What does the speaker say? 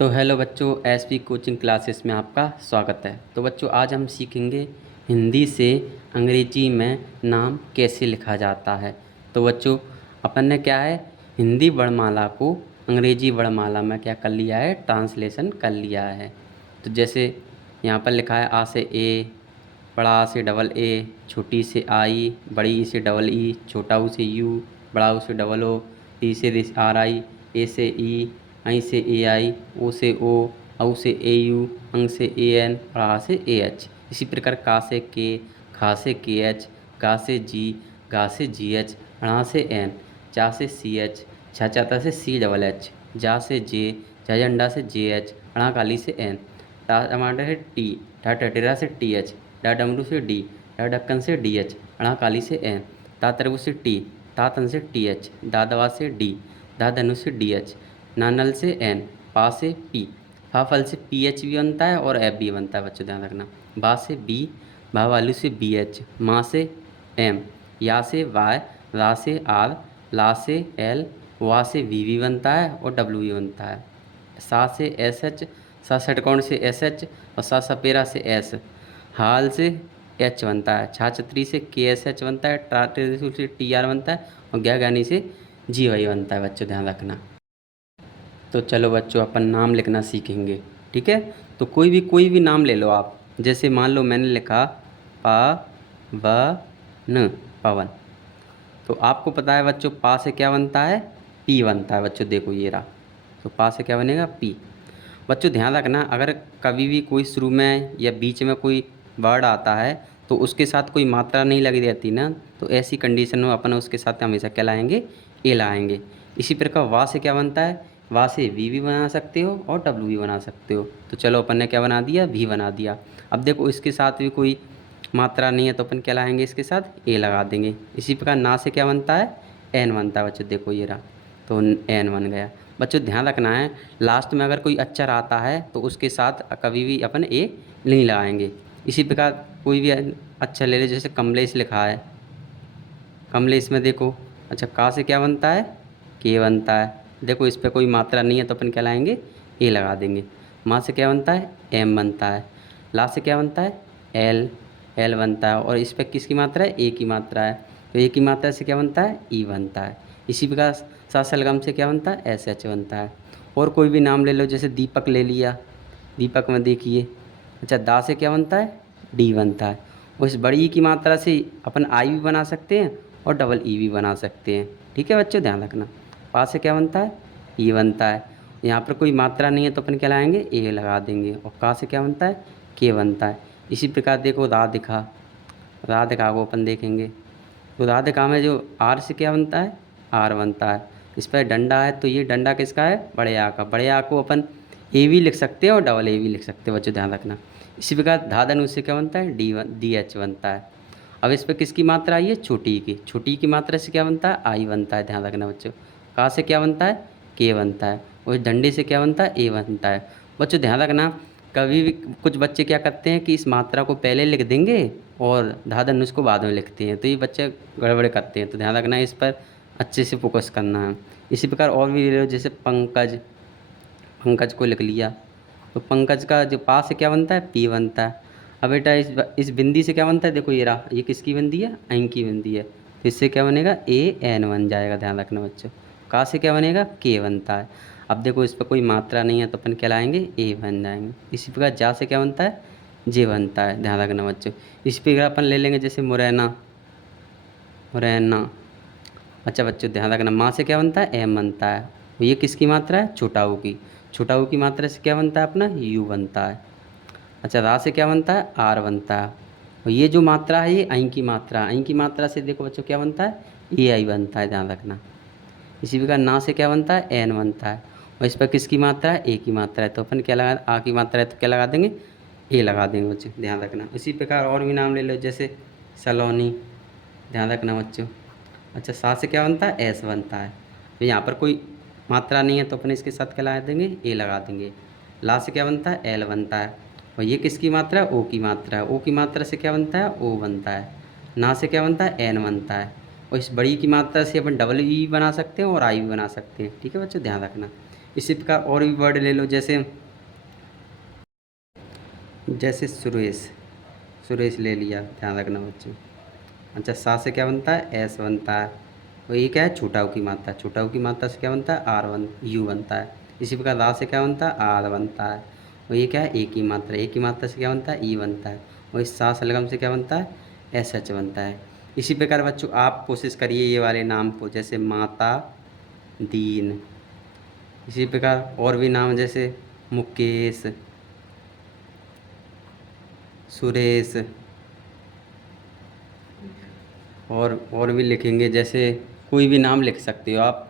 तो हेलो बच्चों, SP coaching classes में आपका स्वागत है। तो बच्चों आज हम सीखेंगे हिंदी से अंग्रेजी में नाम कैसे लिखा जाता है। तो बच्चों अपन ने क्या है, हिंदी वर्णमाला को अंग्रेजी वर्णमाला में क्या कर लिया है, ट्रांसलेशन कर लिया है। तो जैसे यहाँ पर लिखा है आ से ए, बड़ा आ से डबल ए, छोटी से आई, बड़ी ई से डबल ई, छोटा ऊ से यू, बड़ा ऊ से डबल ओ, टी से आर आई, ए से ई, आई से ए आई, ओ से ओ, औ से ए यू, अंग से ए एन, और आ से ए एच। इसी प्रकार का से के, खा से के एच, गा से जी, गा से जी एच, अणा से एन, चा से सी एच, छा चाता से सी डबल एच, जा से जे, जा अंडा से जे एच, अणा काली से एन, टा टमाटर से टी, टा टटेरा से टी एच, डा डमरू से डी, डा ढक्कन से डी एच, अणा काली से एन, ता तरबूज से टी, ता तन से टी एच, दा दवा से डी, दा धनु से डी एच, नानल से एन, पा से पी, फा फल से पी एच भी बनता है और एफ भी बनता है बच्चों, ध्यान रखना। बा से बी, भा वालू से बी एच, माँ से एम, या से वाई, रा से आर, ला से एल, वा से वी भी बनता है और डब्ल्यू भी बनता है। सा से एस एच, सा षटकोण से एस एच, और सा सपेरा से एस, हाल से एच बनता है, छा छतरी से के एस एच बनता है, ट्रा त्रिशूल से टी आर बनता है, और ज्ञा ज्ञानी से जी वाई बनता है बच्चों, ध्यान रखना। तो चलो बच्चों अपन नाम लिखना सीखेंगे, ठीक है। तो कोई भी नाम ले लो आप। जैसे मान लो मैंने लिखा पवन, पवन। तो आपको पता है बच्चों पा से क्या बनता है, पी बनता है बच्चों, देखो ये रहा। तो पा से क्या बनेगा, पी। बच्चों ध्यान रखना, अगर कभी भी कोई शुरू में या बीच में कोई वर्ड आता है तो उसके साथ कोई मात्रा नहीं लगी रहती ना, तो ऐसी कंडीशन में अपन उसके साथ हमेशा क्या लाएंगे, ए लाएंगे। इसी प्रकार वा से क्या बनता है, वा से वी भी बना सकते हो और डब्ल्यू भी बना सकते हो। तो चलो अपन ने क्या बना दिया, भी बना दिया। अब देखो इसके साथ भी कोई मात्रा नहीं है तो अपन क्या लाएंगे, इसके साथ ए लगा देंगे। इसी प्रकार ना से क्या बनता है, एन बनता है बच्चों, देखो ये रहा। तो एन बन गया। बच्चों ध्यान रखना है, लास्ट में अगर कोई अक्षर आता है तो उसके साथ कभी भी अपन ए नहीं लगाएंगे। इसी प्रकार कोई भी अक्षर ले ले, जैसे कमलेश लिखा है, कमलेश में देखो, अच्छा का से क्या बनता है, के बनता है। देखो इस पर कोई मात्रा नहीं है तो अपन क्या लाएंगे, ए लगा देंगे। माँ से क्या बनता है, एम बनता है। ला से क्या बनता है, एल, एल बनता है। और इस पर किसकी मात्रा है, ए की मात्रा है। तो ए की मात्रा से क्या बनता है, ई बनता है। इसी प्रकार सा सलगम से क्या बनता है, एस एच बनता है। और कोई भी नाम ले लो, जैसे दीपक ले लिया, दीपक में देखिए, अच्छा दा से क्या बनता है, डी बनता है। और इस बड़ी ई की मात्रा से अपन आई भी बना सकते हैं और डबल ई भी बना सकते हैं, ठीक है बच्चों, ध्यान रखना। पा से क्या बनता है, ई बनता है। यहाँ पर कोई मात्रा नहीं है तो अपन क्या लाएंगे, ए लगा देंगे। और का से क्या बनता है, के बनता है। इसी प्रकार देखो राधिका, राधिका को अपन देखेंगे तो राधिका में जो आर से क्या बनता है, आर बनता है। इस पर डंडा है तो ये डंडा किसका है, बड़े आ का। बड़े आ को अपन ए भी लिख सकते हैं और डबल ए भी लिख सकते हैं बच्चों, ध्यान रखना। इसी प्रकार धाधन उससे क्या बनता है, डी एच बनता है। अब इस पर किसकी मात्रा आई है, छोटी की। छोटी की मात्रा से क्या बनता है, आई बनता है, ध्यान रखना बच्चों। का से क्या बनता है, के बनता है। और इस डंडे से क्या बनता है, ए बनता है बच्चों, ध्यान रखना। कभी भी कुछ बच्चे क्या करते हैं कि इस मात्रा को पहले लिख देंगे और धा धनुष को बाद में लिखते हैं, तो ये बच्चे गड़बड़ करते हैं। तो ध्यान रखना, इस पर अच्छे से फोकस करना है। इसी प्रकार और भी ले लो, जैसे पंकज, पंकज को लिख लिया तो पंकज का जो पा से क्या बनता है, पी बनता है। अब बेटा इस बिंदी से क्या बनता है, देखो ये रहा, ये किसकी बिंदी है, ऐं की बिंदी है। तो इससे क्या बनेगा, ए एन बन जाएगा, ध्यान रखना बच्चों। का से क्या बनेगा, के बनता है। अब देखो इस पर कोई मात्रा नहीं है तो अपन क्या लाएंगे, ए बन जाएंगे। इसी प्रकार जा से क्या बनता है, जे बनता है, ध्यान रखना बच्चों। इस प्रकार अपन ले लेंगे, जैसे मुरैना, मुरैना। अच्छा बच्चों ध्यान रखना, माँ से क्या बनता है, एम बनता है। ये किसकी मात्रा है, छोटा ऊ की। छोटा ऊ की मात्रा से क्या बनता है अपना, यू बनता है। अच्छा रा से क्या बनता है, आर बनता है। और ये जो मात्रा है ये ऐं की मात्रा, ऐं की मात्रा से देखो बच्चों क्या बनता है, ए आई बनता है, ध्यान रखना। इसी प्रकार ना से क्या बनता है, एन बनता है। और इस पर किसकी मात्रा है, ए की मात्रा है, तो अपन क्या लगा, आ की मात्रा है तो क्या लगा देंगे, ए लगा देंगे बच्चों, ध्यान रखना। इसी प्रकार और भी नाम ले लो, जैसे सलोनी, ध्यान रखना बच्चों। अच्छा सा से क्या बनता है, एस बनता है। तो यहाँ पर कोई मात्रा नहीं है तो अपन इसके साथ क्या लगा देंगे, ए लगा देंगे। ला से क्या बनता है, एल बनता है। और ये किसकी मात्रा है, ओ की मात्रा है। ओ की मात्रा से क्या बनता है, ओ बनता है। ना से क्या बनता है, एन बनता है। और इस बड़ी की मात्रा से अपन डबल ई भी बना सकते हैं और आई भी बना सकते हैं, ठीक है बच्चों, ध्यान रखना। इसी प्रकार और भी वर्ड ले लो, जैसे जैसे सुरेश, सुरेश ले लिया, ध्यान रखना बच्चों। अच्छा, सा से क्या बनता है, एस बनता है। और ये क्या है, छोटा ऊ की मात्रा, छोटा ऊ की मात्रा से क्या बनता है, यू बनता है। इसी प्रकार रा से क्या बनता है, आर बनता है। और ये क्या है, ए की मात्रा, ए की मात्रा से क्या बनता है, ई बनता है। और इस सा सलगम से क्या बनता है, एस एच बनता है। इसी प्रकार बच्चों आप कोशिश करिए ये वाले नाम को, जैसे माता दीन। इसी प्रकार और भी नाम, जैसे मुकेश, सुरेश, और भी लिखेंगे, जैसे कोई भी नाम लिख सकते हो आप।